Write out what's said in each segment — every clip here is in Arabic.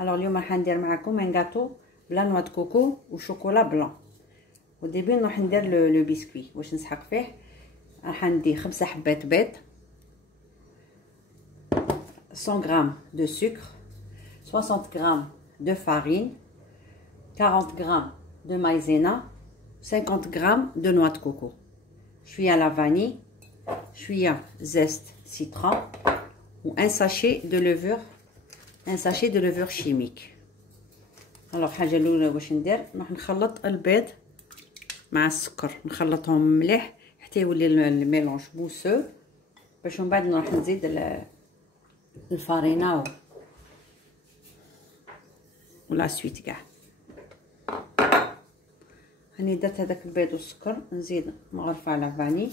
الوغ اليوم راح ندير معكم ان غاتو بلا نوا دو كوكو وشوكولا بلون. وديبي نروح ندير لو بسكوي. واش نسحق فيه؟ راح ندير 5 حبات بيض، 100 غرام دو سكر، 60 غرام دو فارين، 40 غرام دو مايزينا، 50 غرام دو نوا دو كوكو، شويه لا فاني، شويه زيت سيترون و ان ساشي دو لوفور، ان ساشي دو لوفور شيميك. الوغ الحاجه الاولى واش ندير؟ نروح نخلط البيض مع السكر، نخلطهم مليح حتى يولي الميلونج موسو، باش من بعد نروح نزيد الفارينه ولا سويت كاع. هاني درت هذاك البيض والسكر، نزيد مغرفه لا فاني،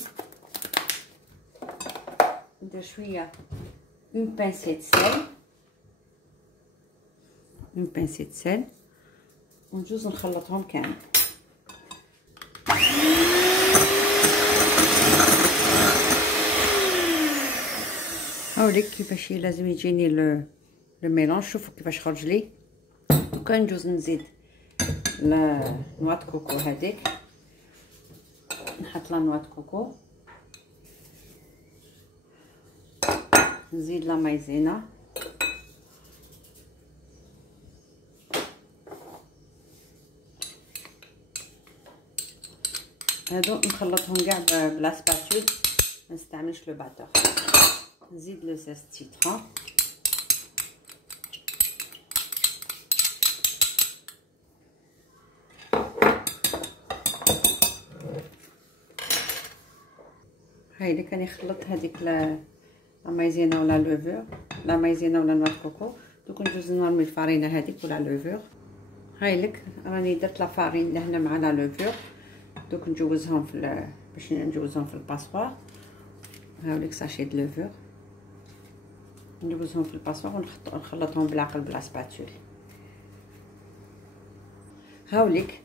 ندير شويه اون بانسي سيل، اون بانسي سيل، ونجوز نخلطهم كامل. هاوليك كيفاش لازم يجيني لو ميلونج. شوفوا كيفاش خرج لي. وكان نجوز نزيد لا نوا دو كوكو هذيك، نحط لا نوا دو كوكو، نزيد لا مايزينا، هادو نخلطهم كاع بلا سباتول، ما نستعملش لو باتور. نزيد لو زيت سيترون، هاي اللي كان يخلط هذيك لا مايزينا ولا لوفور، لا مايزينا ولا نوا كوكو. دوك نجوز نرمي الفارينه هذيك ولا لوفور. هاي لك راني درت لا فارين لهنا مع لا لوفور، دوك نجوزهم في باش نجوزهم في الباسوار. هاوليك ساشي د لوفور، نجوزهم في الباسوار ونخلطهم بالعقل بلا سباتول. هاوليك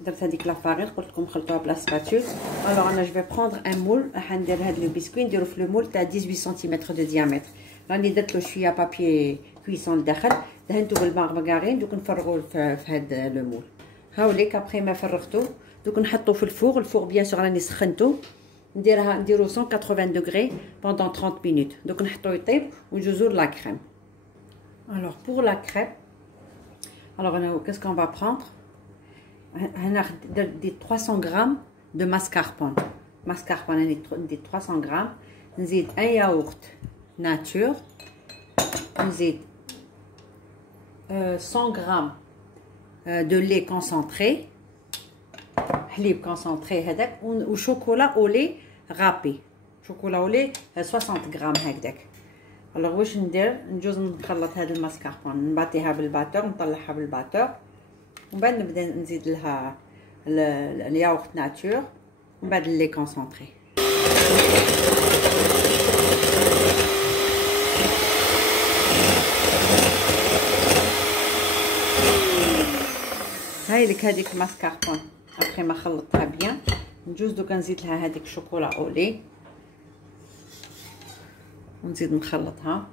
درت هذيك لا فارين، قلت لكم خلطوها بلا سباتول. الوغ انا جو في بروندر ان مول، راح ندير هاد لو بسكوي نديرو في لو مول تاع 18 سنتيمتر دو ديامتر. راني درت له شويه بابي كويسون لداخل، دهنتو بالمارغرين، دوك نفرغوه في هاد لو مول. هاوليك ابخي ما فرغتو دوك نحطو في الفوغ بيان سور راني سخنتو، نديرو 180 دوغري بوندون 30 مينوت. دوك نحطو يطيب ونجوزو لا كريم. الوغ بور لا كريم، الوغ انا كاسكو فا بروندر، هنا ديت 300 غرام دو ماسكاربون. ماسكاربون ندير 300 غرام، نزيد ان ياغورت ناتور، نزيد 100 غرام دو لي كونسونطري، حليب كونسونطري هذاك، وشوكولا اولي غابي، شوكولا اولي 60 غرام هكذاك. الوغ واش ندير؟ نجوز نخلط هذا الماسكاربون، نباطيها بالباتور، نطلعها بالباتور، ومن بعد نبدا نزيد لها الياغورت ناتور، ومن بعد لي كونسونطري. هاي لك هذيك الماسكاربون ابخي ما خلطتها بيان، نجوز دوكا نزيد لها هذيك شوكولا اولي ونزيد نخلطها.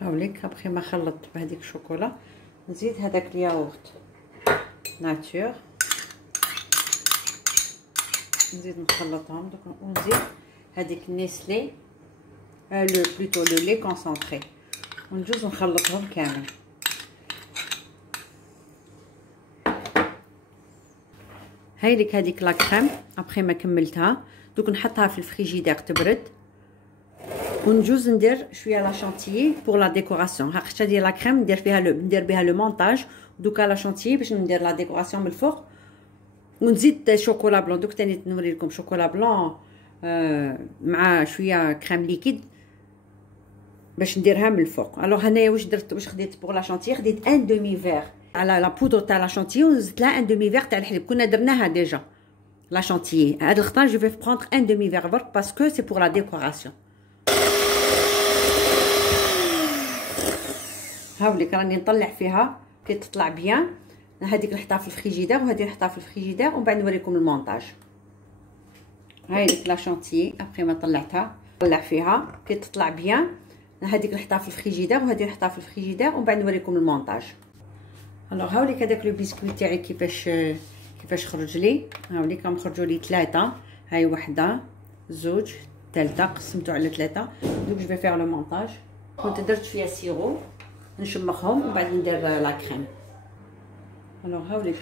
هاوليك ابخي ما خلطت بهذيك الشوكولا، نزيد هذاك الياغورت ناتور، نزيد نخلطهم دوك، ونزيد هذيك نيسلي لو بلوتو لو لي كونسونطري، ونجوز نخلطهم كامل. هاي لك هذيك لا كريم ابخي ما كملتها، دوك نحطها في الفريجيدير تبرد، ونجوز ندير شويه لا شانتيي بور لا ديكوراسيون. ها خشتا ديال لا كريم ندير بها لو مونتاج، دوكا لا شانتيي باش ندير لا ديكوراسيون من الفوق، ونزيد شوكولا بلون. دوك تاني نوري لكم شوكولا بلون مع شويه كريم ليكيد باش نديرها من الفوق. الوغ هنايا واش درت؟ واش خديت بور لا شانتيي؟ خديت ان دومي فير على لا بودر تاع لا شانتيي، وزدت لها ان دومي فير تاع الحليب، كنا درناها ديجا لا شانتيي. هاد الخطره جو في بروندر ان دومي فير برك باسكو سي بور لا ديكوراسيون. هاوليك راني نطلع فيها كي تطلع بيان. هذيك نحطها في الفريجيدير وهذه نحطها في الفريجيدير، ومن بعد نوريكم المونتاج. هاي ديك لا شونتيي ابري ما طلعتها طلع فيها كي تطلع بيان. هذيك نحطها في الفريجيدير وهذه نحطها في الفريجيدير ومن بعد نوريكم المونتاج. الوغ هاوليك هذاك لو بسكويت تاعي كيفاش خرج لي. هاوليك راهم خرجوا لي 3. هاي وحده زوج ثالثه قسمتو على 3. دوك جو في فير لو مونتاج. كنت درت شويه سيرو نشمخهم ومن بعد ندير لا كريم. الوغ هاوليك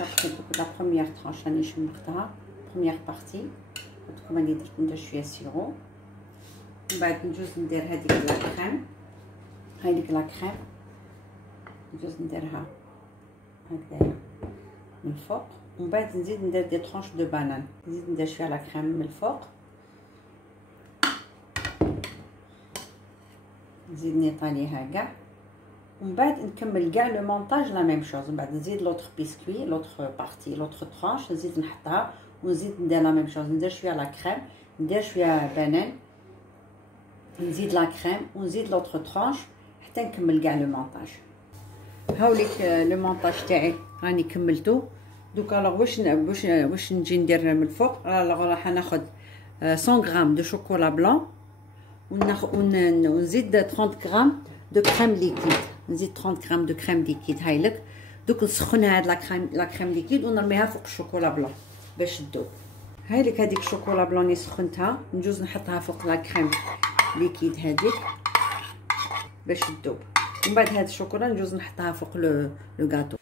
لا بروميير طرونش راني شمختها بروميير بارتي. قلتلكم راني ندير شويه سيرو من بعد نجوز ندير هذيك لا كريم. هذيك لا كريم نجوز نديرها هكذايا من الفوق ومن بعد نزيد ندير دي طرونش دو بانان. نزيد ندير شويه لا كريم من الفوق نزيد نيطاليها كاع ومن بعد نكمل كاع لو مونتاج لا ميم شوز. من بعد نزيد لوطخ بسكوي لوطخ بارتي لوطخ طرونش نزيد نحطها ونزيد ندير لا ميم شوز. ندير شويه لا كريم ندير شويه بانان نزيد لا كريم ونزيد لوطخ طرونش حتى نكمل كاع لو مونتاج. هاوليك لو مونتاج تاعي راني كملتو. دوكا الوغ واش نجي ندير من الفوق. الوغ راح ناخذ 100 غرام دو شوكولا بلون ونزيد 30 غرام دو كريم ليكيد. نزيد 30 غرام دو كريم ليكيد. هايلك دوك نسخنها هاد لا كريم ليكيد ونرميها فوق الشوكولا بلون باش تذوب. هايلك هذيك الشوكولا بلون اللي سخنتها نجوز نحطها فوق لا كريم ليكيد هذيك باش تذوب. ومن بعد هاد الشوكولا نجوز نحطها فوق لو غاتو.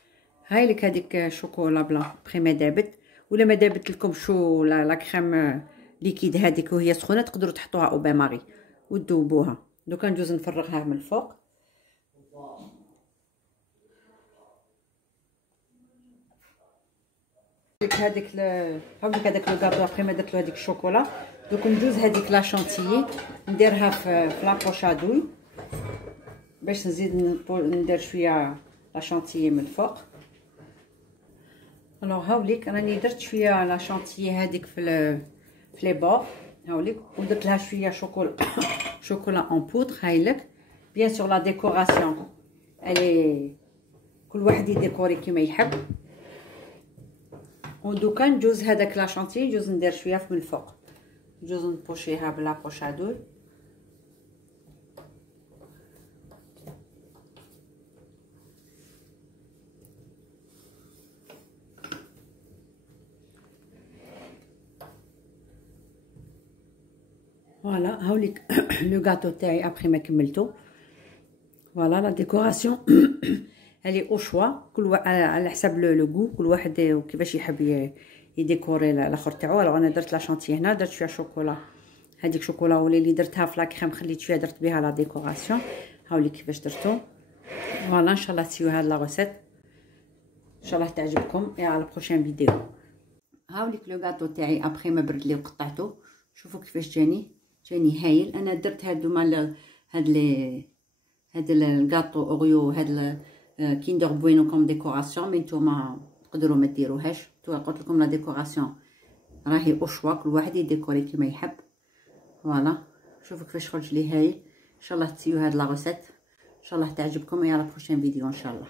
هايلك هذيك شوكولا بلون بخي ما دابت ولا ما دابت لكم شو لا كريم ليكيد هذيك وهي سخونه تقدروا تحطوها او بان ماري وتذوبوها. دوكا نجوز نفرغها من الفوق. هذيك هذاك لو غاتو بخي ما درت له هذيك الشوكولا. دوك نجوز هذيك لا شونتيي نديرها في لا بوشادوي باش نزيد ندير شويه لا شونتيي من الفوق. الوغ هاوليك راني درت شويه لا شونتيي هذيك في لي بور. هاوليك ودرت لها شويه شوكولا اون بودر. هايلك بيان سور لا ديكوراسيون الي كل واحد يديكوري كيما يحب. ودوكا نجوز هذاك لا شونتيي نجوز ندير شويه من الفوق نجوز نبوشيها بلا بوشادوي. فوالا هاوليك لو غاتو تاعي ابخي ما كملتو. فوالا لا ديكوراسيون هذه او شوا كل على حساب لو غو كل واحد وكيفاش يحب يديكوري الاخر تاعو. الوغ انا درت لا شونتي هنا درت شويه شوكولا هذيك شوكولا اللي درتها في لا كريم خليت شويه درت بها لا ديكوراسيون. هاوليك كيفاش درتو. فوالا ان شاء الله تسيو هاد لا روسيت ان شاء الله تعجبكم. على البروشين فيديو. هاوليك لو غاتو تاعي ابخي ما برد لي وقطعته. شوفوا كيفاش جاني هايل. انا درت هادوما هاد الغاتو اوريو هاد كيندر بوينو كوم ديكوراسيون مي نتوما تقدروا ما ديروهاش. قلت لكم لا ديكوراسيون راهي او شوا كل واحد يديكوري كيما يحب. فوالا شوفوا كيفاش خرج لي هايل. ان شاء الله تسيو هاد لا روسيت ان شاء الله تعجبكم. على بروشين فيديو ان شاء الله.